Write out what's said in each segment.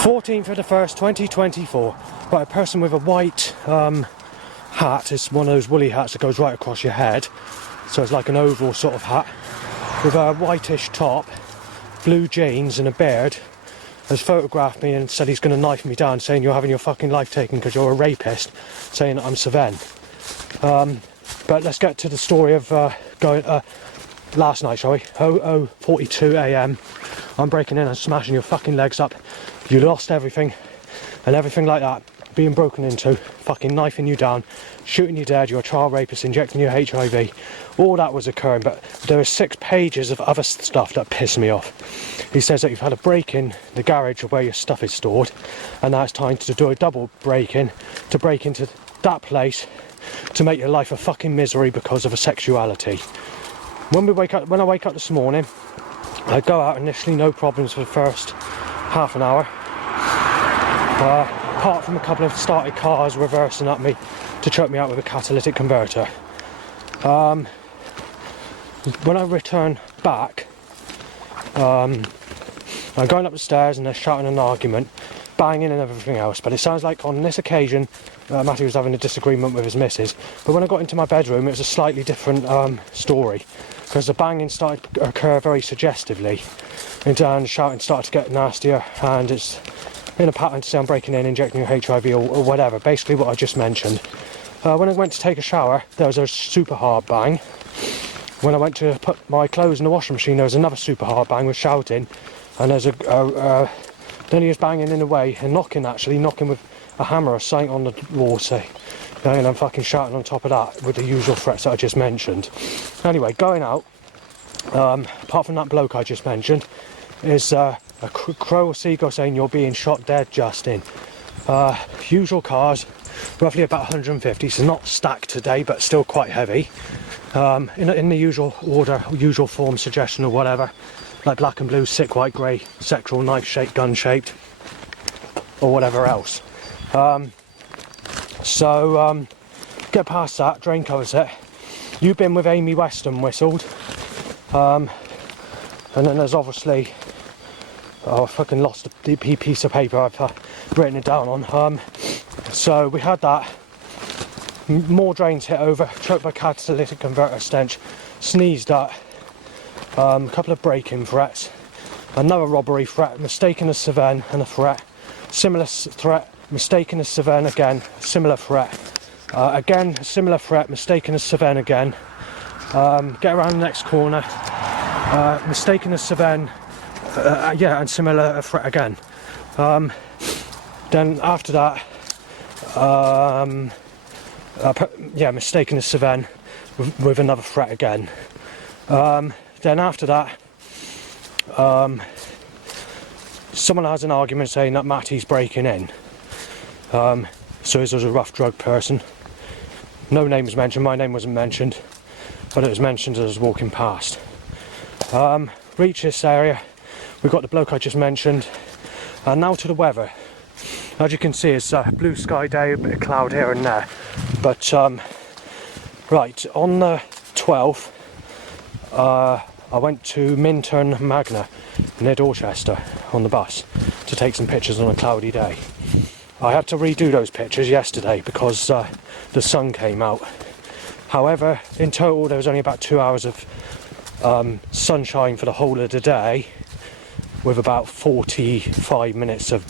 14th of the 1st, 2024. Right, a person with a white hat. It's one of those woolly hats that goes right across your head. So it's like an oval sort of hat. With a whitish top, blue jeans and a beard. Has photographed me and said he's going to knife me down, saying you're having your fucking life taken because you're a rapist, saying that I'm Sven. But let's get to the story of last night, shall we? 00:42 AM. I'm breaking in and smashing your fucking legs up. You lost everything and everything like that. Being broken into, fucking knifing you down, shooting you dead, you're a child rapist, injecting you HIV. All that was occurring, but there are 6 pages of other stuff that pissed me off. He says that you've had a break in the garage where your stuff is stored, and now it's time to do a double break-in to break into that place to make your life a fucking misery because of a sexuality. When I wake up this morning, I go out initially, no problems for the first half an hour. Apart from a couple of started cars reversing at me to choke me out with a catalytic converter. When I return back, I'm going up the stairs and they're shouting an argument, banging and everything else, but it sounds like on this occasion Matty was having a disagreement with his missus. But when I got into my bedroom, it was a slightly different story, because the banging started to occur very suggestively, and the shouting started to get nastier, and it's in a pattern to say I'm breaking in, injecting HIV or whatever, basically what I just mentioned. When I went to take a shower, there was a super hard bang. When I went to put my clothes in the washing machine, there was another super hard bang with shouting, and there's then he was banging in a way and knocking with a hammer or something on the wall, say, and I'm fucking shouting on top of that with the usual threats that I just mentioned. Anyway, going out, apart from that bloke I just mentioned, is a crow or seagull saying you're being shot dead, Justin. Usual cars, roughly about 150, so not stacked today, but still quite heavy. In the usual order, usual form, suggestion or whatever, like black and blue, sick, white, grey, sexual, knife shaped, gun shaped, or whatever else. Get past that, drain covers it. You've been with Amy Weston whistled. And then there's obviously, I fucking lost the piece of paper I've written it down on. So we had that. More drains hit over, choked by catalytic converter stench, sneezed at, a couple of break-in threats, another robbery threat, mistaken as Sven and a threat, similar threat, mistaken as Sven again, similar threat, again similar threat, mistaken as Sven again, get around the next corner, mistaken as Sven, and similar threat again. Then after that, mistaken as Sven with another threat again. Then after that, someone has an argument saying that Matty's breaking in. So he's a rough drug person. No name was mentioned, my name wasn't mentioned, but it was mentioned as I was walking past. Reach this area, we've got the bloke I just mentioned, and now to the weather. As you can see, it's a blue sky day, a bit of cloud here and there. But, right, on the 12th, I went to Minturn Magna near Dorchester on the bus to take some pictures on a cloudy day. I had to redo those pictures yesterday because the sun came out. However, in total there was only about 2 hours of sunshine for the whole of the day, with about 45 minutes of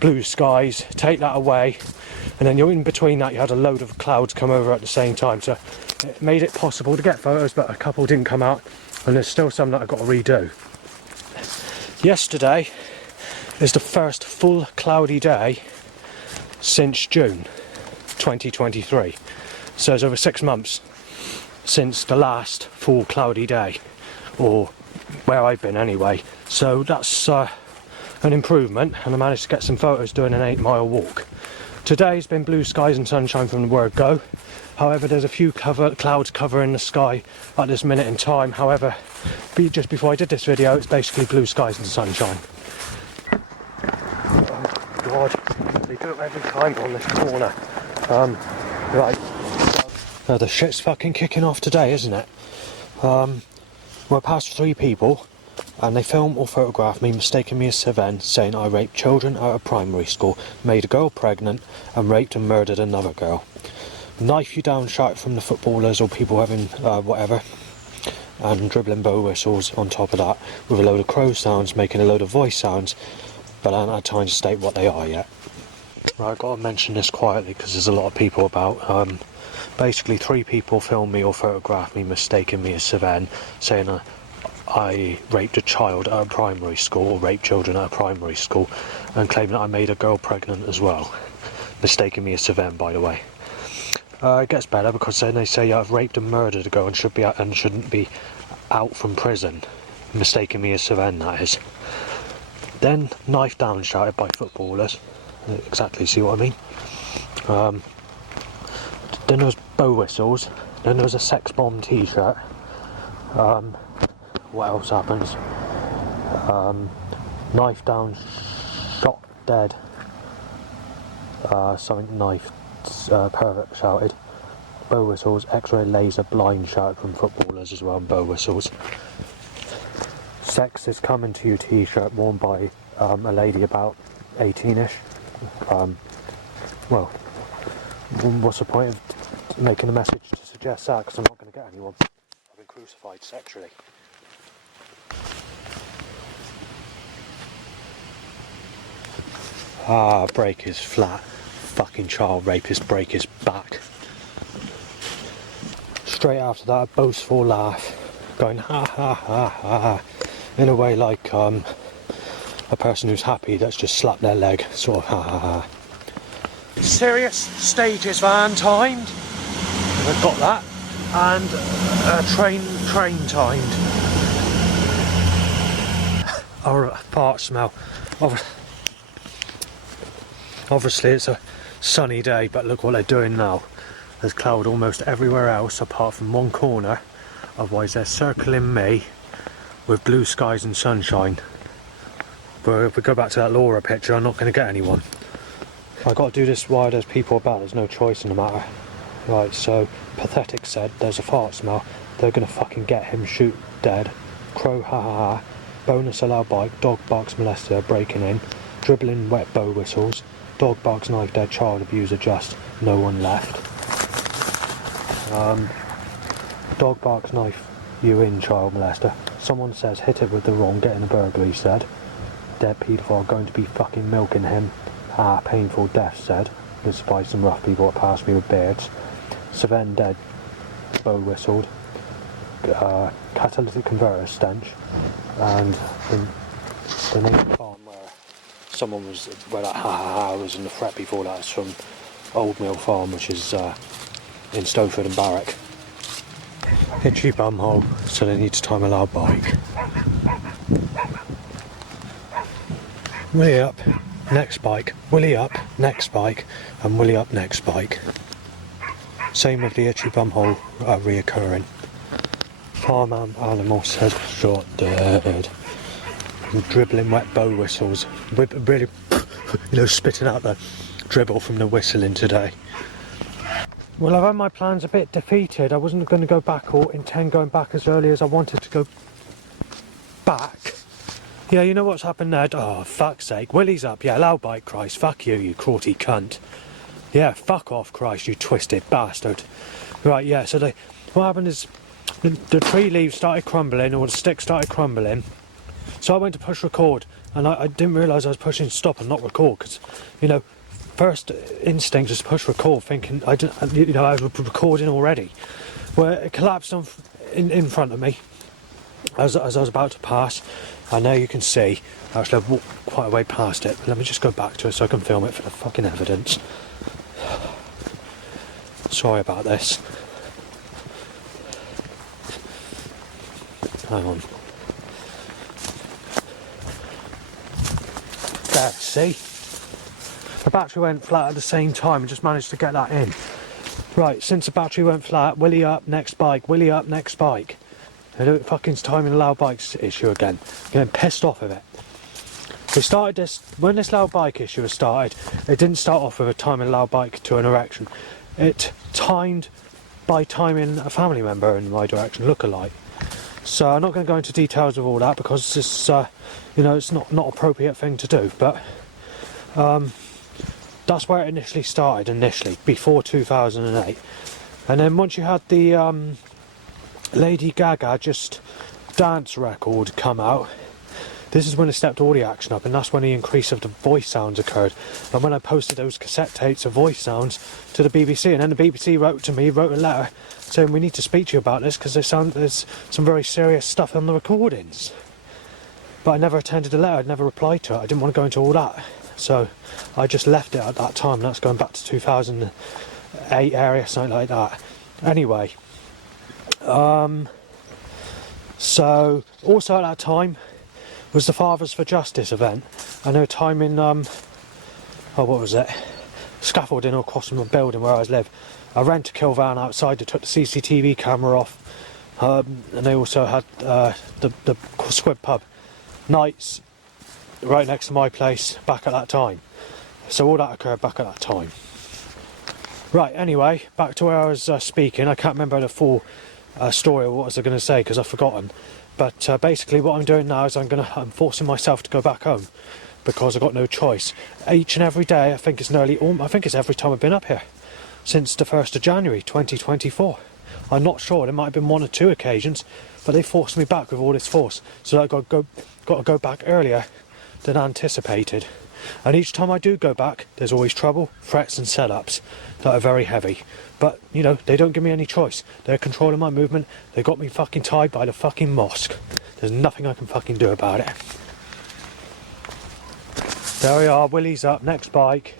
blue skies. Take that away, and then you're in between that, you had a load of clouds come over at the same time, so it made it possible to get photos, but a couple didn't come out, and there's still some that I've got to redo. Yesterday is the first full cloudy day since June 2023, so it's over 6 months since the last full cloudy day, or where I've been anyway, so that's an improvement, and I managed to get some photos doing an 8-mile walk. Today's been blue skies and sunshine from the word go. However, there's a few clouds covering the sky at this minute in time. However, just before I did this video, it's basically blue skies and sunshine. Oh God, they do it every time on this corner. Right, the shit's fucking kicking off today, isn't it? We're past 3 people. and they film or photograph me mistaking me as Sven, saying I raped children at a primary school, made a girl pregnant, and raped and murdered another girl. Knife you down, shout from the footballers or people having whatever, and dribbling bow whistles on top of that, with a load of crow sounds, making a load of voice sounds, but I haven't had time to state what they are yet. Right, I've got to mention this quietly because there's a lot of people about. Basically 3 people filmed me or photographed me mistaking me as Sven, saying I raped a child at a primary school, or raped children at a primary school, and claiming that I made a girl pregnant as well, mistaking me as Sven, by the way. It gets better because then they say I've raped and murdered a girl and shouldn't be out from prison, mistaking me as Sven, that is. Then knife down shouted by footballers, exactly, see what I mean? Then there was bow whistles, then there was a sex bomb t-shirt. What else happens? Knife down, shot dead, something knife, pervert shouted. Bow whistles, x-ray laser blind shouted from footballers as well, and bow whistles. Sex is coming to you t-shirt worn by a lady about 18ish. Well, what's the point of making a message to suggest that, because I'm not going to get anyone. I've been crucified sexually. Break his flat. Fucking child rapist, break his back. Straight after that, a boastful laugh, going ha ha ha ha, in a way like a person who's happy that's just slapped their leg, sort of ha ha ha. Serious stages van timed. I've got that, and train timed. Or a fart smell. Obviously it's a sunny day, but look what they're doing now. There's cloud almost everywhere else apart from one corner, otherwise they're circling me with blue skies and sunshine. But if we go back to that Laura picture, I'm not going to get anyone. I've got to do this while there's people about, there's no choice in the matter. Right, so Pathetic said there's a fart smell, they're going to fucking get him, shoot dead. Crow ha ha ha, bonus allowed bike, dog barks molester breaking in, dribbling wet bow whistles, dog barks knife dead, child abuser just, no one left. Dog barks knife you in, child molester. Someone says hit it with the wrong, getting a burglary said. Dead paedophile going to be fucking milking him. Painful death said. Despite some rough people that passed me with beards. Sven dead, bow whistled. Catalytic converter stench. And the name farm where someone was, where that ha ha ha was in the threat before that, is from Old Mill Farm, which is in Stowford and Barrack. Itchy bumhole, so they need to time a loud bike. Willie up, next bike, Willie up, next bike, and Willie up, next bike. Same with the itchy bumhole reoccurring. Farm animal says shot dead. Dribbling wet bow whistles, really, spitting out the dribble from the whistling today. Well, I've had my plans a bit defeated. I wasn't going to go back or intend going back as early as I wanted to go back. Yeah, you know what's happened there? Oh, fuck's sake. Willie's up. Yeah, loud bike, Christ. Fuck you, you crawty cunt. Yeah, fuck off, Christ, you twisted bastard. Right, yeah, so what happened is the tree leaves started crumbling, or the sticks started crumbling. So I went to push record, and I didn't realise I was pushing stop and not record, because, first instinct was to push record, thinking I was recording already. Well, it collapsed in front of me as I was about to pass, and now you can see, actually I've walked quite a way past it, but let me just go back to it so I can film it for the fucking evidence. Sorry about this. Hang on. There, see? The battery went flat at the same time and just managed to get that in. Right, since the battery went flat, Willie up, next bike, Willie up, next bike. I do it fucking timing a loud bikes issue again. I'm getting pissed off of it. We started this, when this loud bike issue was started, it didn't start off with a timing a loud bike to an erection. It timed by timing a family member in my direction, look-alike. So I'm not going to go into details of all that because it's, you know, it's not appropriate thing to do. But that's where it initially started. Before 2008, and then once you had the Lady Gaga Just Dance record come out, this is when it stepped all the action up, and that's when the increase of the voice sounds occurred. And when I posted those cassette tapes of voice sounds to the BBC, and then the BBC wrote a letter saying we need to speak to you about this because there's some very serious stuff on the recordings. But I never attended the letter, I never replied to it, I didn't want to go into all that. So I just left it at that time, and that's going back to 2008 area, something like that. Anyway, so also at that time was the Fathers for Justice event. I know time in what was it? Scaffolding across from the building where I live. A rent-a-kill van outside that took the CCTV camera off, and they also had the Squid pub nights right next to my place back at that time. So all that occurred back at that time. Right, anyway, back to where I was speaking. I can't remember the full story of what was I going to say because I've forgotten. But basically what I'm doing now is I'm forcing myself to go back home because I've got no choice. Each and every day, I think it's every time I've been up here since the 1st of January 2024. I'm not sure, there might have been 1 or 2 occasions, but they forced me back with all this force. So I've got to go back earlier than anticipated. And each time I do go back, there's always trouble, threats and setups that are very heavy. But, you know, they don't give me any choice. They're controlling my movement. They got me fucking tied by the fucking mosque. There's nothing I can fucking do about it. There we are, Willie's up, next bike.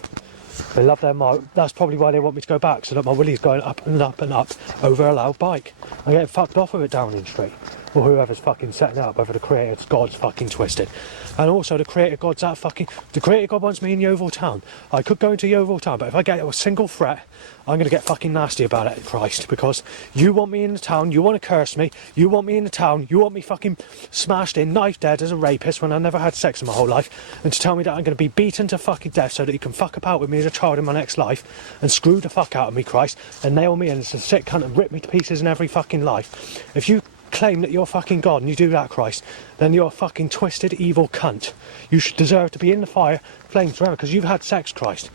They love their moat. That's probably why they want me to go back, so that my Willie's going up and up and up over a loud bike. I'm getting fucked off with it Downing Street. Or whoever's fucking setting it up, whether the creator's God's fucking twisted. And also the creator God's that fucking... The creator God wants me in Yeovil Town. I could go into Yeovil Town, but if I get a single threat, I'm going to get fucking nasty about it, Christ. Because you want me in the town, you want to curse me, you want me in the town, you want me fucking smashed in, knife dead as a rapist when I never had sex in my whole life, and to tell me that I'm going to be beaten to fucking death so that you can fuck about with me as a child in my next life, and screw the fuck out of me, Christ, and nail me in as a sick cunt and rip me to pieces in every fucking life. If you claim that you're fucking God and you do that, Christ, then you're a fucking twisted evil cunt. You should deserve to be in the fire, flames forever, because you've had sex, Christ.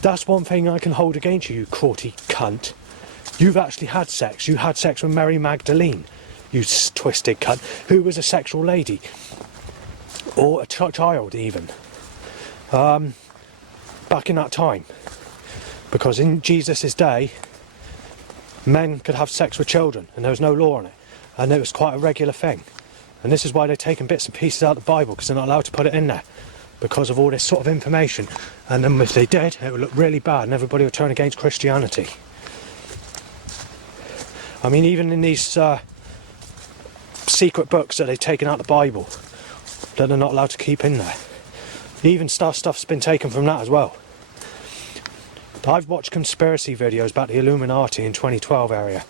That's one thing I can hold against you, you crotty cunt. You've actually had sex. You had sex with Mary Magdalene, you twisted cunt, who was a sexual lady. Or a child, even. Back in that time. Because in Jesus' day, men could have sex with children, and there was no law on it. And it was quite a regular thing. And this is why they're taking bits and pieces out of the Bible, because they're not allowed to put it in there because of all this sort of information. And then if they did, it would look really bad and everybody would turn against Christianity. I mean, even in these secret books that they've taken out of the Bible that they're not allowed to keep in there, even stuff's been taken from that as well. I've watched conspiracy videos about the Illuminati in 2012 area,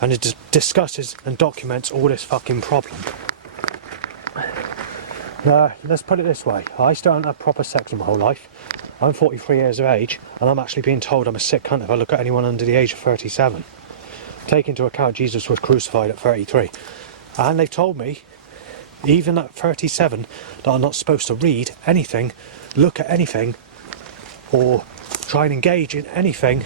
and it discusses and documents all this fucking problem. Let's put it this way, I still haven't had proper sex in my whole life. I'm 43 years of age, and I'm actually being told I'm a sick cunt if I look at anyone under the age of 37. Take into account Jesus was crucified at 33. And they've told me, even at 37, that I'm not supposed to read anything, look at anything, or try and engage in anything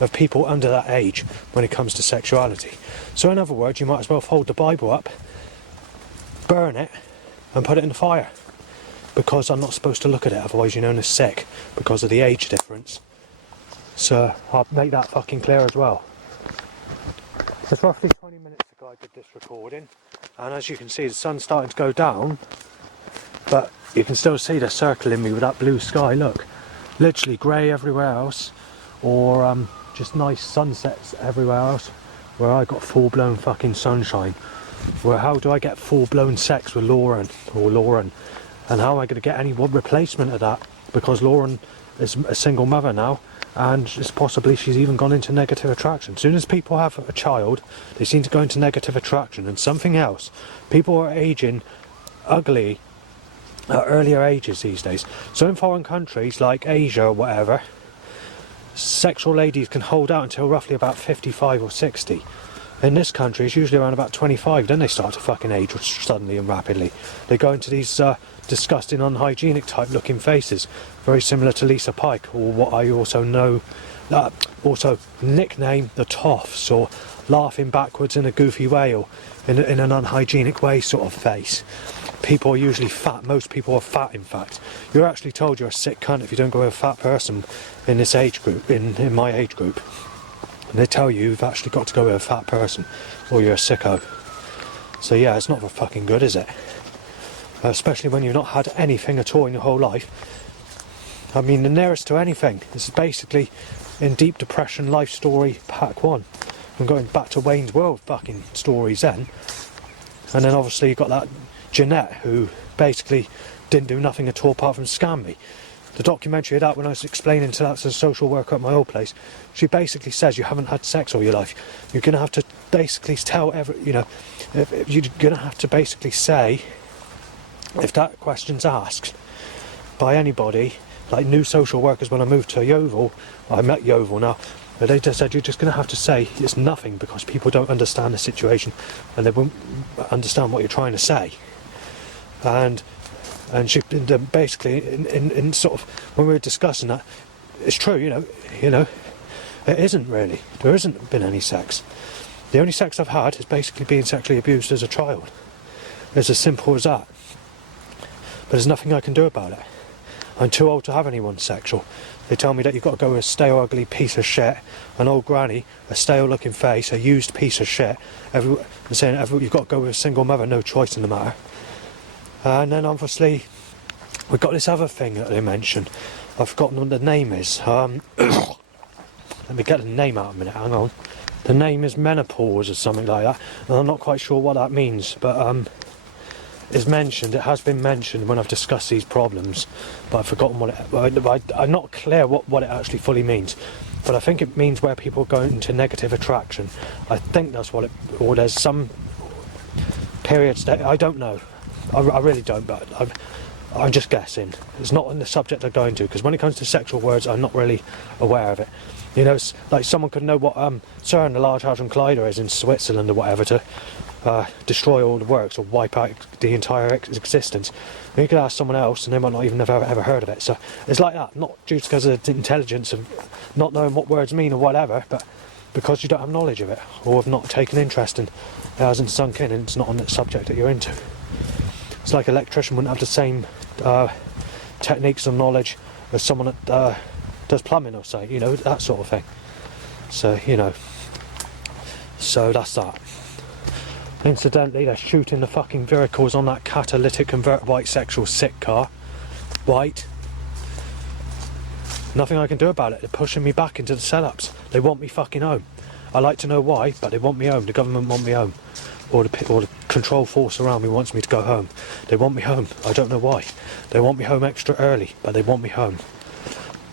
of people under that age when it comes to sexuality. So in other words, you might as well fold the Bible up, burn it, and put it in the fire. Because I'm not supposed to look at it, otherwise you're known as sick, because of the age difference. So I'll make that fucking clear as well. It's roughly 20 minutes ago I did this recording, and as you can see the sun's starting to go down, but you can still see the circling me with that blue sky, look. Literally grey everywhere else, or just nice sunsets everywhere else, where I got full-blown fucking sunshine. Where how do I get full-blown sex with Lauren, and how am I going to get any replacement of that, because Lauren is a single mother now, and it's possibly she's even gone into negative attraction. As soon as people have a child, they seem to go into negative attraction. And something else, people are aging ugly at earlier ages these days. So in foreign countries like Asia or whatever, sexual ladies can hold out until roughly about 55 or 60. In this country, it's usually around about 25, then they start to fucking age suddenly and rapidly. They go into these disgusting, unhygienic type looking faces, very similar to Lisa Pike, or what I also know, also nickname the Toffs, or laughing backwards in a goofy way, or in an unhygienic way sort of face. People are usually fat. Most people are fat, in fact. You're actually told you're a sick cunt if you don't go with a fat person in this age group, in my age group. And they tell you you've actually got to go with a fat person, or you're a sicko. So yeah, it's not very fucking good, is it? Especially when you've not had anything at all in your whole life. I mean, the nearest to anything is basically in Deep Depression Life Story Pack 1. I'm going back to Wayne's World fucking stories then. And then obviously you've got that Jeanette, who basically didn't do nothing at all apart from scam me. The documentary of that, when I was explaining to that to the social worker at my old place, she basically says you haven't had sex all your life. You're going to have to basically tell you're going to have to basically say, if that question's asked by anybody, like new social workers when I moved to Yeovil, I met Yeovil now, but they just said you're just going to have to say it's nothing because people don't understand the situation and they won't understand what you're trying to say. And she basically, in sort of, when we were discussing that, it's true, you know, it isn't really. There hasn't been any sex. The only sex I've had is basically being sexually abused as a child. It's as simple as that. But there's nothing I can do about it. I'm too old to have anyone sexual. They tell me that you've got to go with a stale, ugly piece of shit, an old granny, a stale-looking face, a used piece of shit. You've got to go with a single mother, no choice in the matter. And then obviously we've got this other thing that they mentioned. I've forgotten what the name is. Let me get the name out a minute, hang on. The name is menopause or something like that. And I'm not quite sure what that means, but it's mentioned, it has been mentioned when I've discussed these problems, but I've forgotten what it... I'm not clear what it actually fully means. But I think it means where people go into negative attraction. I think that's what it... Or there's some periods that... I don't know. I really don't, but I'm just guessing. It's not on the subject I'm going to, because when it comes to sexual words, I'm not really aware of it. You know, it's like someone could know what CERN, the Large Hadron Collider, is in Switzerland or whatever to destroy all the works or wipe out the entire existence. And you could ask someone else and they might not even have ever heard of it. So it's like that, not due because of the intelligence of not knowing what words mean or whatever, but because you don't have knowledge of it or have not taken interest in it, hasn't sunk in and it's not on the subject that you're into. It's like an electrician wouldn't have the same techniques and knowledge as someone that does plumbing or say, you know, that sort of thing. So, you know, so that's that. Incidentally, they're shooting the fucking vehicles on that catalytic converter white sexual sick car. White. Nothing I can do about it. They're pushing me back into the setups. They want me fucking home. I like to know why, but they want me home. The government want me home. Or the control force around me wants me to go home. They want me home. I don't know why. They want me home extra early, but they want me home.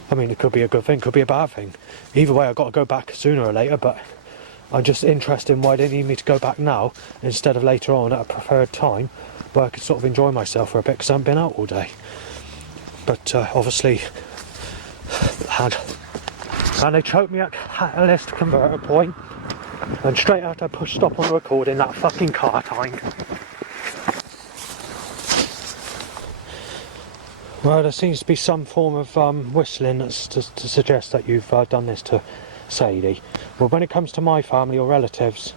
I mean, it could be a good thing, could be a bad thing. Either way, I've got to go back sooner or later, but I'm just interested in why they need me to go back now instead of later on at a preferred time where I could sort of enjoy myself for a bit because I haven't been out all day. But obviously, and they choked me at catalyst converter point. And straight after I pushed stop on the recording, that fucking car timed. Well, there seems to be some form of whistling that's to suggest that you've done this to Sadie. Well, when it comes to my family or relatives,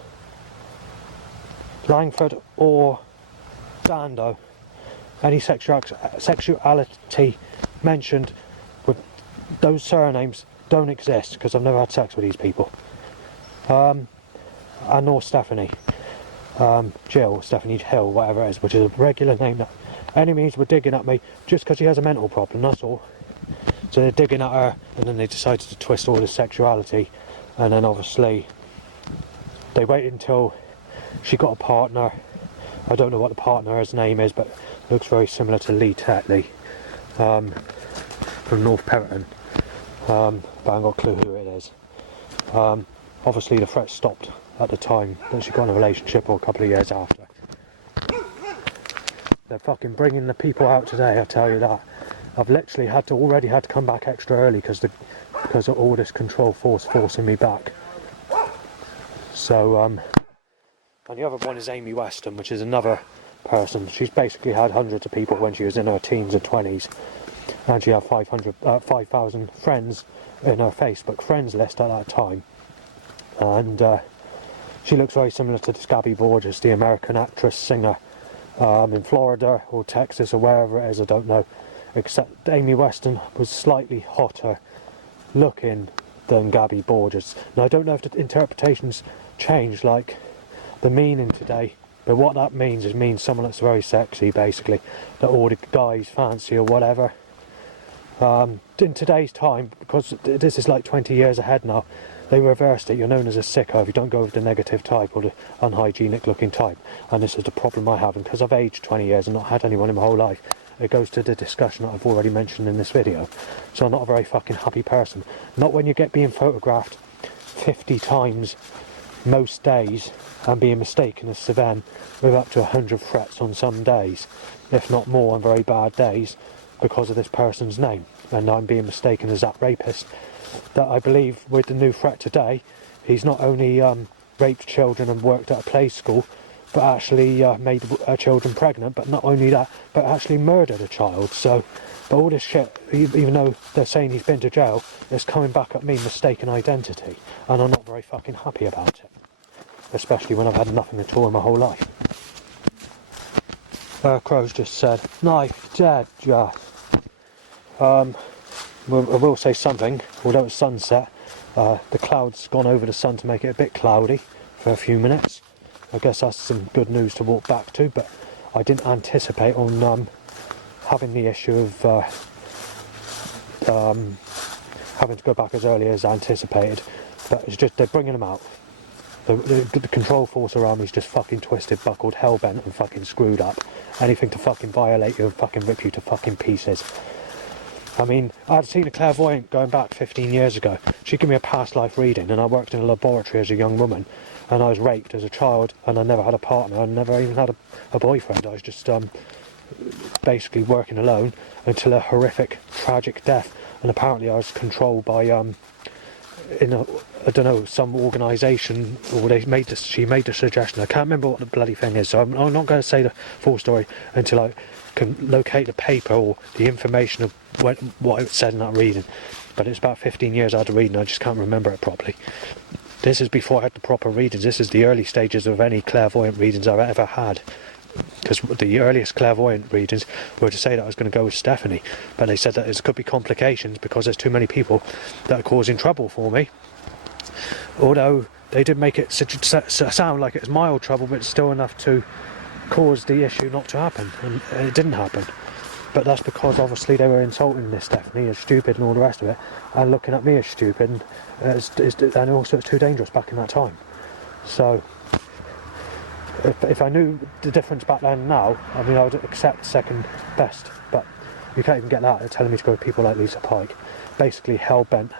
Langford or Dando, any sexuality mentioned with those surnames don't exist because I've never had sex with these people. And nor Stephanie, Jill, Stephanie Hill, whatever it is, which is a regular name that enemies were digging at me just because she has a mental problem, that's all. So they're digging at her and then they decided to twist all his sexuality, and then obviously they waited until she got a partner. I don't know what the partner's name is, but looks very similar to Lee Tetley from North Perroton, but I haven't got a clue who it is. Obviously the threat stopped at the time that she got in a relationship or a couple of years after. They're fucking bringing the people out today, I tell you that. I've literally already had to come back extra early because of all this control force forcing me back. So And the other one is Amy Weston, which is another person. She's basically had hundreds of people when she was in her teens and 20s. And she had 5,000 friends in her Facebook friends list at that time. And she looks very similar to this Gabby Borges, the American actress, singer, in Florida or Texas or wherever it is, I don't know. Except Amy Weston was slightly hotter looking than Gabby Borges. Now I don't know if the interpretations change, like the meaning today, but what that means someone that's very sexy, basically, that all the guys fancy or whatever. In today's time, because this is like 20 years ahead now, they reversed it. You're known as a sicko if you don't go with the negative type or the unhygienic looking type. And this is the problem I have, and because I've aged 20 years and not had anyone in my whole life, it goes to the discussion that I've already mentioned in this video. So I'm not a very fucking happy person. Not when you get being photographed 50 times most days and being mistaken as Sven with up to 100 threats on some days, if not more on very bad days, because of this person's name. And I'm being mistaken as that rapist. That I believe with the new threat today, he's not only raped children and worked at a play school, but actually made children pregnant, but not only that, but actually murdered a child. So, but all this shit, even though they're saying he's been to jail, it's coming back at me, mistaken identity, and I'm not very fucking happy about it. Especially when I've had nothing at all in my whole life. Crow's just said, knife, dead, just. I will say something, although it's sunset, the cloud's gone over the sun to make it a bit cloudy for a few minutes. I guess that's some good news to walk back to, but I didn't anticipate on having the issue of having to go back as early as anticipated. But it's just, they're bringing them out. The control force around me is just fucking twisted, buckled, hell-bent and fucking screwed up. Anything to fucking violate you and fucking rip you to fucking pieces. I mean, I'd seen a clairvoyant going back 15 years ago. She gave me a past life reading, and I worked in a laboratory as a young woman, and I was raped as a child, and I never had a partner, I never even had a boyfriend. I was just basically working alone until a horrific, tragic death, and apparently I was controlled by, I don't know, some organisation, or she made the suggestion. I can't remember what the bloody thing is, so I'm not going to say the full story until I can locate the paper or the information of what it said in that reading. But it's about 15 years I had the reading, I just can't remember it properly. This is before I had the proper readings. This is the early stages of any clairvoyant readings I've ever had. Because the earliest clairvoyant readings were to say that I was going to go with Stephanie, but they said that there could be complications because there's too many people that are causing trouble for me. Although they did make it sound like it's mild trouble, but it's still enough to cause the issue not to happen, and it didn't happen. But that's because obviously they were insulting this Stephanie as stupid and all the rest of it, and looking at me as stupid, and also it's too dangerous back in that time. So if I knew the difference back then and now, I mean, I would accept second best, but you can't even get that. They're telling me to go with people like Lisa Pike, basically hell-bent,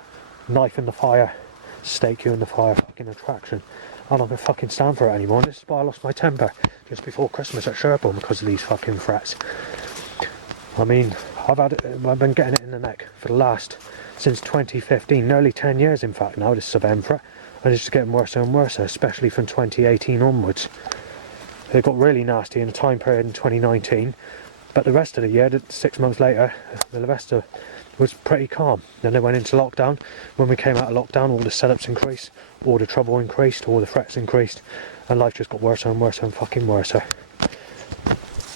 knife in the fire, stake you in the fire fucking attraction. I'm not going to fucking stand for it anymore, and this is why I lost my temper just before Christmas at Sherborne, because of these fucking threats. I mean, I've been getting it in the neck for the last, since 2015, nearly 10 years in fact now, this Sven threat, and it's just getting worse and worse, especially from 2018 onwards. It got really nasty in the time period in 2019, but the rest of the year, 6 months later, the rest of was pretty calm. Then they went into lockdown. When we came out of lockdown, all the setups increased, all the trouble increased, all the threats increased, and life just got worse and worse and fucking worse.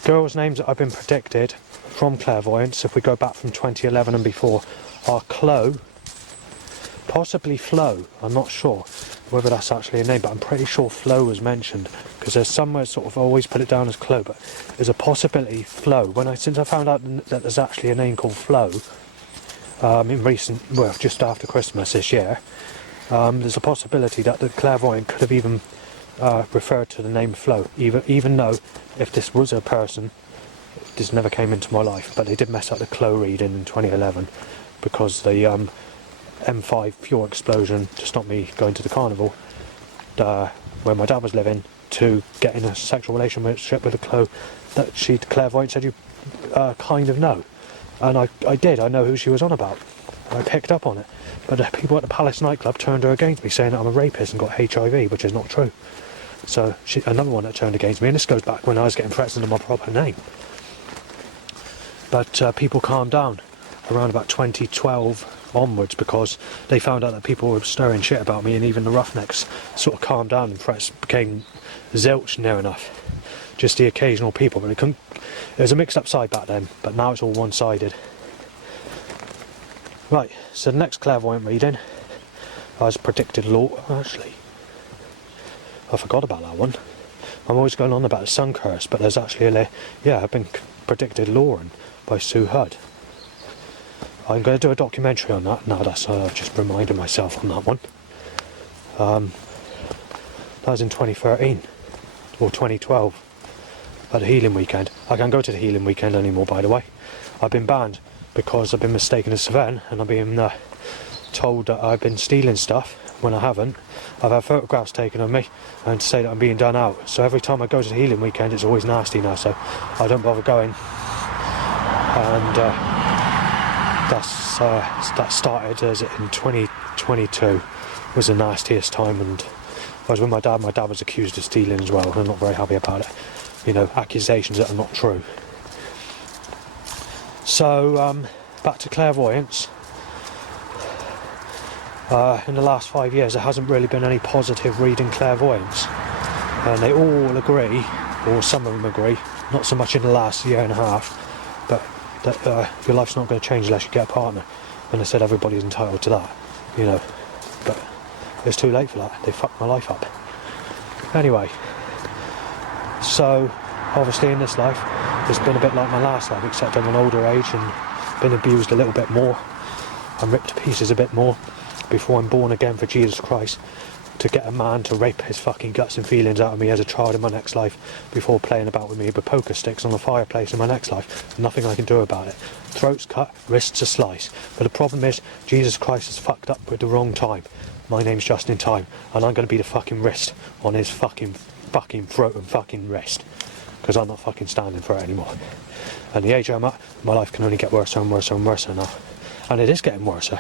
Girls' names that have been predicted from clairvoyance, if we go back from 2011 and before, are Chloe, possibly Flo. I'm not sure whether that's actually a name, but I'm pretty sure Flo was mentioned, because there's somewhere sort of always put it down as Chloe, but there's a possibility Flo. Since I found out that there's actually a name called Flo, just after Christmas this year, there's a possibility that the clairvoyant could have even referred to the name Flo, even though if this was a person, this never came into my life. But they did mess up the Chloe reading in 2011 because the M5 fuel explosion to stop me going to the carnival where my dad was living, to get in a sexual relationship with a Chloe that the clairvoyant said you kind of know. And I did. I know who she was on about. I picked up on it. But the people at the Palace nightclub turned her against me, saying that I'm a rapist and got HIV, which is not true. So another one that turned against me, and this goes back when I was getting threats under my proper name. But people calmed down around about 2012 onwards, because they found out that people were stirring shit about me, and even the Roughnecks sort of calmed down and threats became zilch near enough. Just the occasional people, but it was a mixed up side back then, but now it's all one-sided. Right, so the next clairvoyant reading, I was predicted law. Actually, I forgot about that one. I'm always going on about the sun curse, but there's actually I've been predicted Lauren by Sue Hudd. I'm going to do a documentary on that. Now that's I've just reminded myself on that one. That was in 2013 or 2012 at the healing weekend. I can't go to the healing weekend anymore, by the way. I've been banned because I've been mistaken as Sven, and I've been told that I've been stealing stuff when I haven't. I've had photographs taken of me and to say that I'm being done out. So every time I go to the healing weekend, it's always nasty now, so I don't bother going. And that started in 2022 was the nastiest time, and I was with my dad. My dad was accused of stealing as well, and I'm not very happy about it. You know, accusations that are not true. So back to clairvoyance. In the last 5 years, there hasn't really been any positive reading clairvoyance, and they all agree, or some of them agree, not so much in the last year and a half, but that your life's not going to change unless you get a partner. And they said everybody's entitled to that, you know, but it's too late for that. They fucked my life up. Anyway, so obviously in this life it's been a bit like my last life, except I'm an older age and been abused a little bit more. I'm ripped to pieces a bit more before I'm born again for Jesus Christ, to get a man to rape his fucking guts and feelings out of me as a child in my next life, before playing about with me with poker sticks on the fireplace in my next life. Nothing I can do about it. Throats cut, wrists a slice. But the problem is, Jesus Christ has fucked up with the wrong time. My name's just in time, and I'm going to be the fucking wrist on his fucking throat and fucking wrist, because I'm not fucking standing for it anymore. And the age I'm at, my life can only get worse and worse and worse now. And it is getting worse.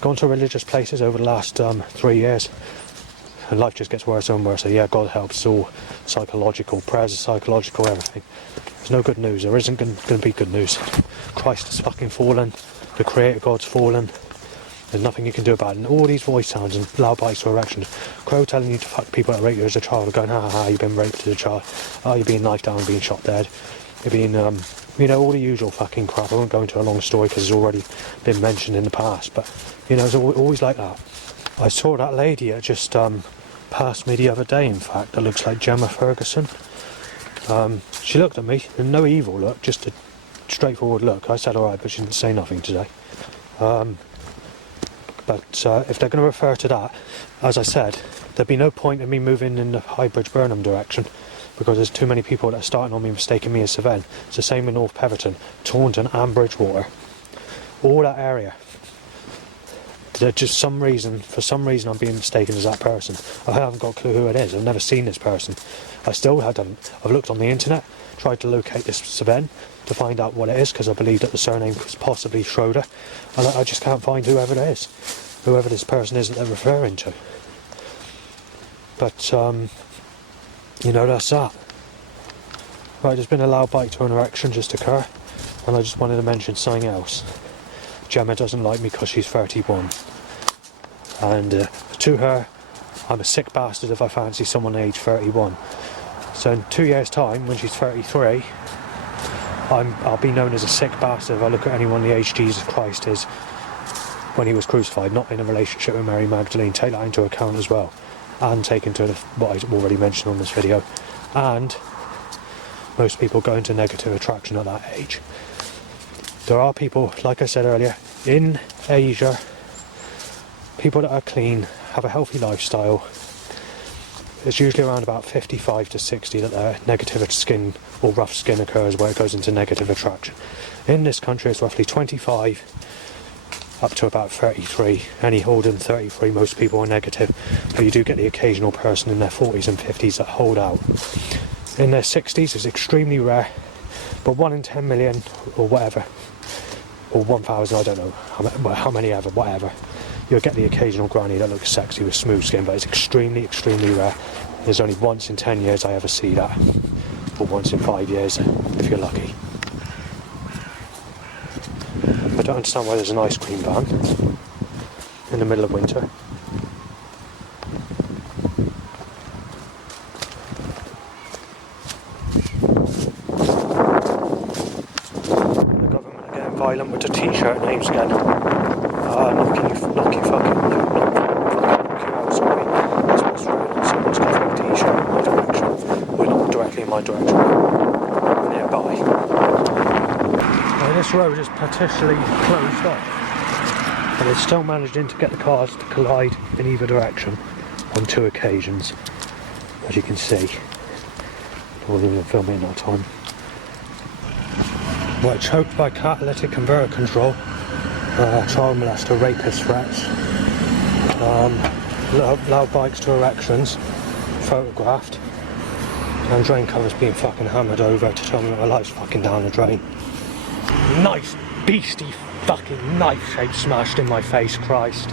Gone to religious places over the last 3 years, and life just gets worse and worse. Yeah, God helps, all psychological, prayers are psychological, everything. There's no good news, there isn't going to be good news. Christ has fucking fallen, the Creator God's fallen, there's nothing you can do about it. And all these voice sounds and loud bites or erections, Crow telling you to fuck people that rape you as a child, going, ha ha ha, you've been raped as a child, oh, you're being knifed down, being shot dead, you're being, you know, all the usual fucking crap. I won't go into a long story because it's already been mentioned in the past, but you know, it's always like that. I saw that lady that just passed me the other day, in fact, that looks like Gemma Ferguson. She looked at me, and no evil look, just a straightforward look. I said alright, but she didn't say nothing today. But if they're going to refer to that, as I said, there'd be no point in me moving in the Highbridge Burnham direction, because there's too many people that are starting on me, mistaking me as Sven. It's the same in North Peverton, Taunton and Bridgewater. All that area. For some reason I'm being mistaken as that person. I haven't got a clue who it is. I've never seen this person. I still haven't. I've looked on the internet, tried to locate this Sven to find out what it is, because I believe that the surname was possibly Schroeder, and I just can't find whoever it is, whoever this person is that they're referring to. But you know, that's that. Right, there's been a loud bite to an erection just occur, and I just wanted to mention something else. Gemma doesn't like me because she's 31, and to her, I'm a sick bastard if I fancy someone aged 31. So in 2 years' time, when she's 33, I'll be known as a sick bastard if I look at anyone the age Jesus Christ is when he was crucified, not in a relationship with Mary Magdalene. Take that into account as well, and take into what I've already mentioned on this video. And most people go into negative attraction at that age. There are people, like I said earlier, in Asia, people that are clean, have a healthy lifestyle. It's usually around about 55 to 60 that their negative skin or rough skin occurs, where it goes into negative attraction. In this country, it's roughly 25 up to about 33. Any older than 33, most people are negative, but you do get the occasional person in their 40s and 50s that hold out. In their 60s, it's extremely rare, but 1 in 10 million or whatever, or 1,000, I don't know how many ever, whatever. You'll get the occasional granny that looks sexy with smooth skin, but it's extremely, extremely rare. There's only once in 10 years I ever see that, or once in 5 years if you're lucky. I don't understand why there's an ice cream van in the middle of winter. The government are getting violent with the t-shirt names again. Knock you out, sorry. That's what's real. Someone's got a t-shirt in my direction. Well, not directly in my direction, nearby. Now, this road is partially closed off, and it's still managing to get the cars to collide in either direction on 2 occasions, as you can see. I wasn't even filming in that time. Well, choked by catalytic converter control, child molester, rapist threats, loud bikes to erections, photographed, and drain covers being fucking hammered over to tell me my life's fucking down the drain. Nice beastie fucking knife shape smashed in my face, Christ.